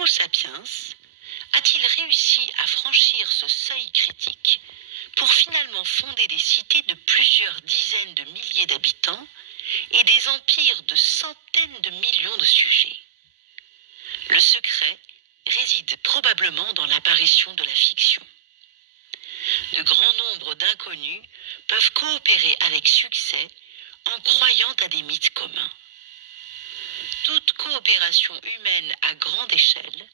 L'Homo sapiens a-t-il réussi à franchir ce seuil critique pour finalement fonder des cités de plusieurs dizaines de milliers d'habitants et des empires de centaines de millions de sujets? Le secret réside probablement dans l'apparition de la fiction. De grands nombres d'inconnus peuvent coopérer avec succès en croyant à des mythes communs. Toute coopération humaine à grande échelle,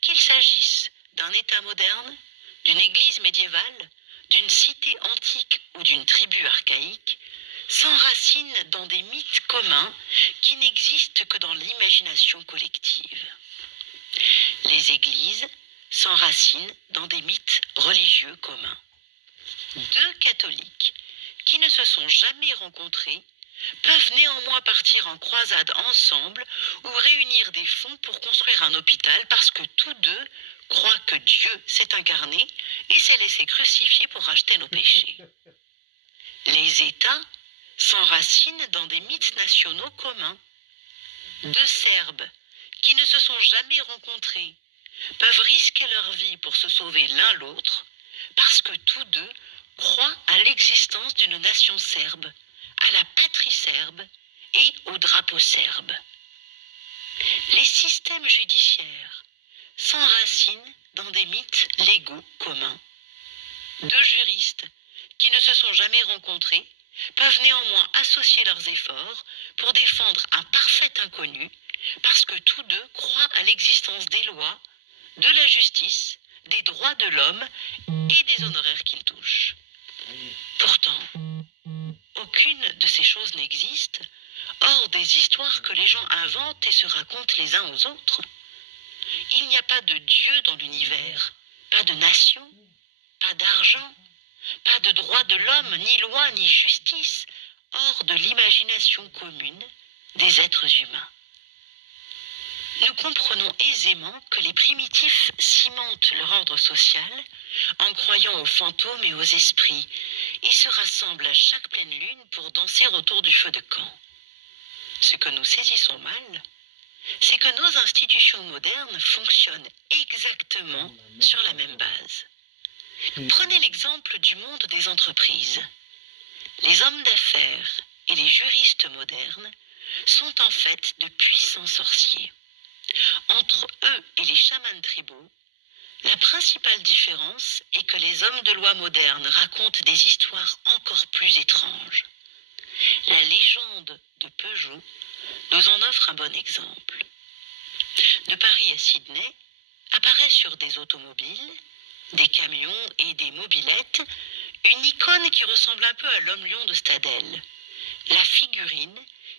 qu'il s'agisse d'un État moderne, d'une église médiévale, d'une cité antique ou d'une tribu archaïque, s'enracine dans des mythes communs qui n'existent que dans l'imagination collective. Les églises s'enracinent dans des mythes religieux communs. Deux catholiques qui ne se sont jamais rencontrés peuvent néanmoins partir en croisade ensemble ou réunir des fonds pour construire un hôpital parce que tous deux croient que Dieu s'est incarné et s'est laissé crucifier pour racheter nos péchés. Les États s'enracinent dans des mythes nationaux communs. Deux Serbes qui ne se sont jamais rencontrés peuvent risquer leur vie pour se sauver l'un l'autre parce que tous deux croient à l'existence d'une nation serbe, à la patrie serbe et au drapeau serbe. Les systèmes judiciaires s'enracinent dans des mythes légaux communs. Deux juristes qui ne se sont jamais rencontrés peuvent néanmoins associer leurs efforts pour défendre un parfait inconnu parce que tous deux croient à l'existence des lois, de la justice, des droits de l'homme et des honoraires qu'ils touchent. Pourtant, aucune de ces choses n'existe, hors des histoires que les gens inventent et se racontent les uns aux autres. Il n'y a pas de Dieu dans l'univers, pas de nation, pas d'argent, pas de droits de l'homme, ni loi, ni justice, hors de l'imagination commune des êtres humains. Nous comprenons aisément que les primitifs cimentent leur ordre social en croyant aux fantômes et aux esprits et se rassemblent à chaque pleine lune pour danser autour du feu de camp. Ce que nous saisissons mal, c'est que nos institutions modernes fonctionnent exactement sur la même base. Prenez l'exemple du monde des entreprises. Les hommes d'affaires et les juristes modernes sont en fait de puissants sorciers. Entre eux et les chamans tribaux, la principale différence est que les hommes de loi modernes racontent des histoires encore plus étranges. La légende de Peugeot nous en offre un bon exemple. De Paris à Sydney, apparaît sur des automobiles, des camions et des mobylettes une icône qui ressemble un peu à l'homme-lion de Stadel, la figurine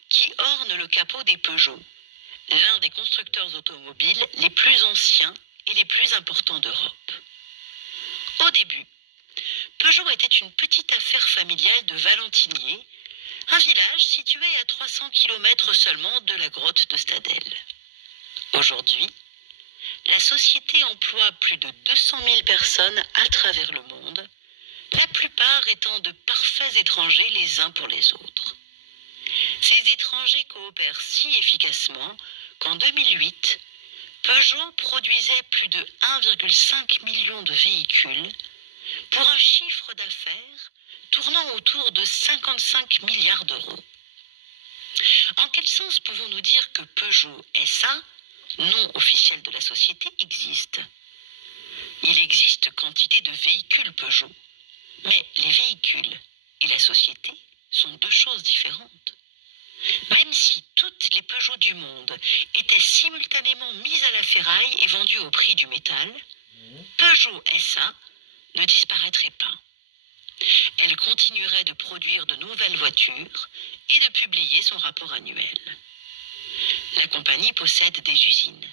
qui orne le capot des Peugeot, l'un des constructeurs automobiles les plus anciens et les plus importants d'Europe. Au début, Peugeot était une petite affaire familiale de Valentinier, un village situé à 300 km seulement de la grotte de Stadel. Aujourd'hui, la société emploie plus de 200 000 personnes à travers le monde, la plupart étant de parfaits étrangers les uns pour les autres. Ces étrangers coopèrent si efficacement qu'en 2008, Peugeot produisait plus de 1,5 million de véhicules pour un chiffre d'affaires tournant autour de 55 milliards d'euros. En quel sens pouvons-nous dire que Peugeot SA, nom officiel de la société, existe? Il existe quantité de véhicules Peugeot, mais les véhicules et la société sont deux choses différentes. Même si toutes les Peugeot du monde étaient simultanément mises à la ferraille et vendues au prix du métal, Peugeot SA ne disparaîtrait pas. Elle continuerait de produire de nouvelles voitures et de publier son rapport annuel. La compagnie possède des usines,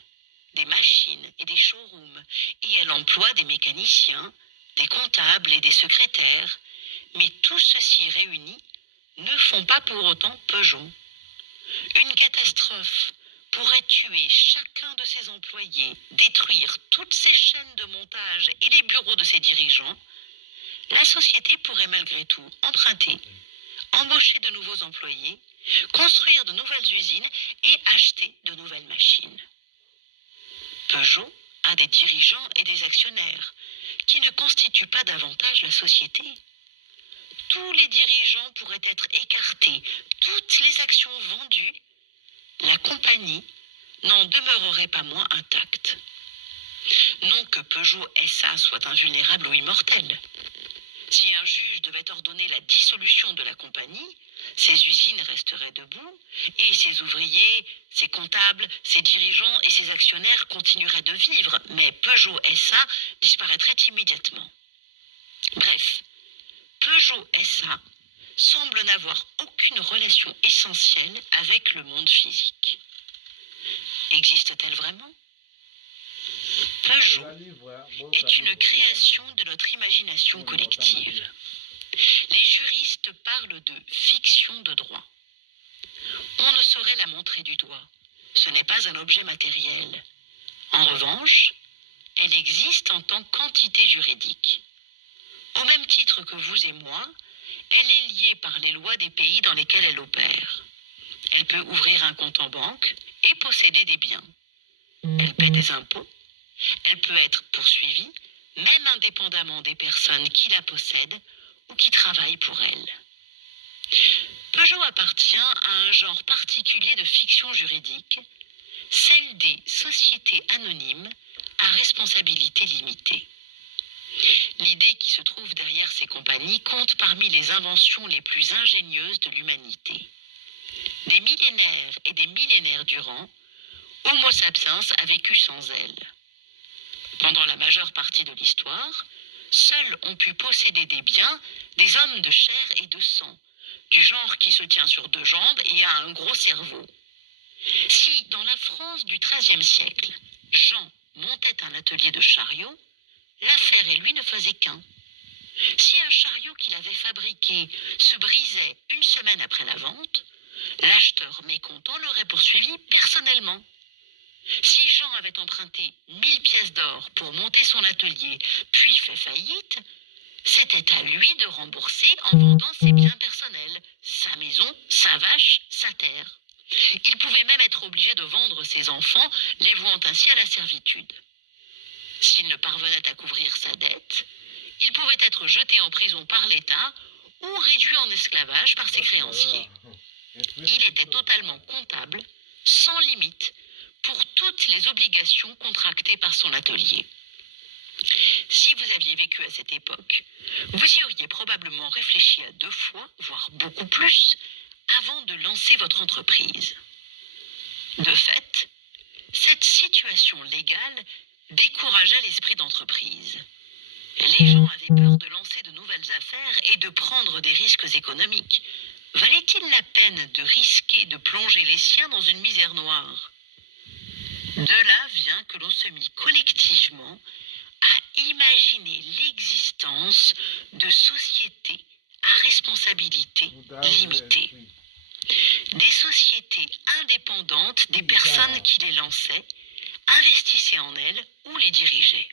des machines et des showrooms, et elle emploie des mécaniciens, des comptables et des secrétaires, mais tout ceci réunis ne font pas pour autant Peugeot. Une catastrophe pourrait tuer chacun de ses employés, détruire toutes ses chaînes de montage et les bureaux de ses dirigeants. La société pourrait malgré tout emprunter, embaucher de nouveaux employés, construire de nouvelles usines et acheter de nouvelles machines. Peugeot a des dirigeants et des actionnaires qui ne constituent pas davantage la société. Tous les dirigeants pourraient être écartés, toutes les actions vendues, la compagnie n'en demeurerait pas moins intacte. Non que Peugeot SA soit invulnérable ou immortel. Si un juge devait ordonner la dissolution de la compagnie, ses usines resteraient debout et ses ouvriers, ses comptables, ses dirigeants et ses actionnaires continueraient de vivre, mais Peugeot SA disparaîtrait immédiatement. Bref, Peugeot SA semble n'avoir aucune relation essentielle avec le monde physique. Existe-t-elle vraiment ? Peugeot est une création de notre imagination collective. Les juristes parlent de fiction de droit. On ne saurait la montrer du doigt. Ce n'est pas un objet matériel. En revanche, elle existe en tant qu'entité juridique. Au même titre que vous et moi, elle est liée par les lois des pays dans lesquels elle opère. Elle peut ouvrir un compte en banque et posséder des biens. Elle paie des impôts. Elle peut être poursuivie, même indépendamment des personnes qui la possèdent ou qui travaillent pour elle. Peugeot appartient à un genre particulier de fiction juridique, celle des sociétés anonymes à responsabilité limitée. L'idée qui se trouve derrière ces compagnies compte parmi les inventions les plus ingénieuses de l'humanité. Des millénaires et des millénaires durant, Homo sapiens a vécu sans elles. Pendant la majeure partie de l'histoire, seuls ont pu posséder des biens des hommes de chair et de sang, du genre qui se tient sur deux jambes et a un gros cerveau. Si, dans la France du XIIIe siècle, Jean montait un atelier de chariot, l'affaire et lui ne faisaient qu'un. Si un chariot qu'il avait fabriqué se brisait une semaine après la vente, l'acheteur mécontent l'aurait poursuivi personnellement. Si Jean avait emprunté 1000 pièces d'or pour monter son atelier, puis fait faillite, c'était à lui de rembourser en vendant ses biens personnels, sa maison, sa vache, sa terre. Il pouvait même être obligé de vendre ses enfants, les vouant ainsi à la servitude. S'il ne parvenait à couvrir sa dette, il pouvait être jeté en prison par l'État ou réduit en esclavage par ses créanciers. Il était totalement comptable, sans limite, pour toutes les obligations contractées par son atelier. Si vous aviez vécu à cette époque, vous y auriez probablement réfléchi à 2 fois, voire beaucoup plus, avant de lancer votre entreprise. De fait, cette situation légale décourageait l'esprit d'entreprise. Les gens avaient peur de lancer de nouvelles affaires et de prendre des risques économiques. Valait-il la peine de risquer de plonger les siens dans une misère noire ? De là vient que l'on se mit collectivement à imaginer l'existence de sociétés à responsabilité limitée. Des sociétés indépendantes des personnes qui les lançaient, investissaient en elles ou les dirigeaient.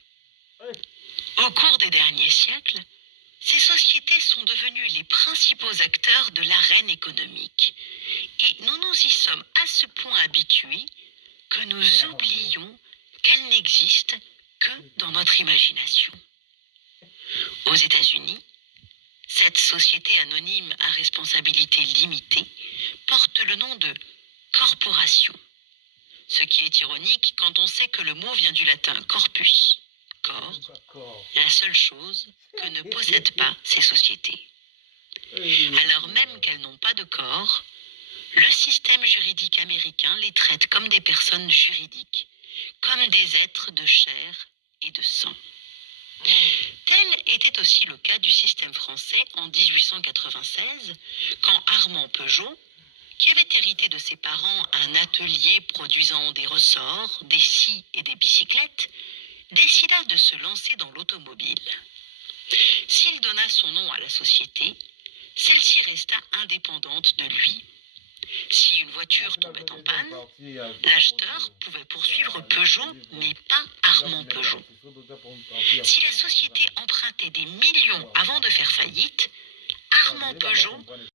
Au cours des derniers siècles, ces sociétés sont devenues les principaux acteurs de l'arène économique. Et nous nous y sommes à ce point habitués que nous oublions qu'elles n'existent que dans notre imagination. Aux États-Unis, cette société anonyme à responsabilité limitée porte le nom de corporation. Ce qui est ironique quand on sait que le mot vient du latin corpus, corps, la seule chose que ne possèdent pas ces sociétés. Alors même qu'elles n'ont pas de corps, le système juridique américain les traite comme des personnes juridiques, comme des êtres de chair et de sang. Tel était aussi le cas du système français en 1896, quand Armand Peugeot, qui avait hérité de ses parents un atelier produisant des ressorts, des scies et des bicyclettes, décida de se lancer dans l'automobile. S'il donna son nom à la société, celle-ci resta indépendante de lui. Si une voiture tombait en panne, l'acheteur pouvait poursuivre Peugeot, mais pas Armand Peugeot. Si la société empruntait des millions avant de faire faillite, Armand Peugeot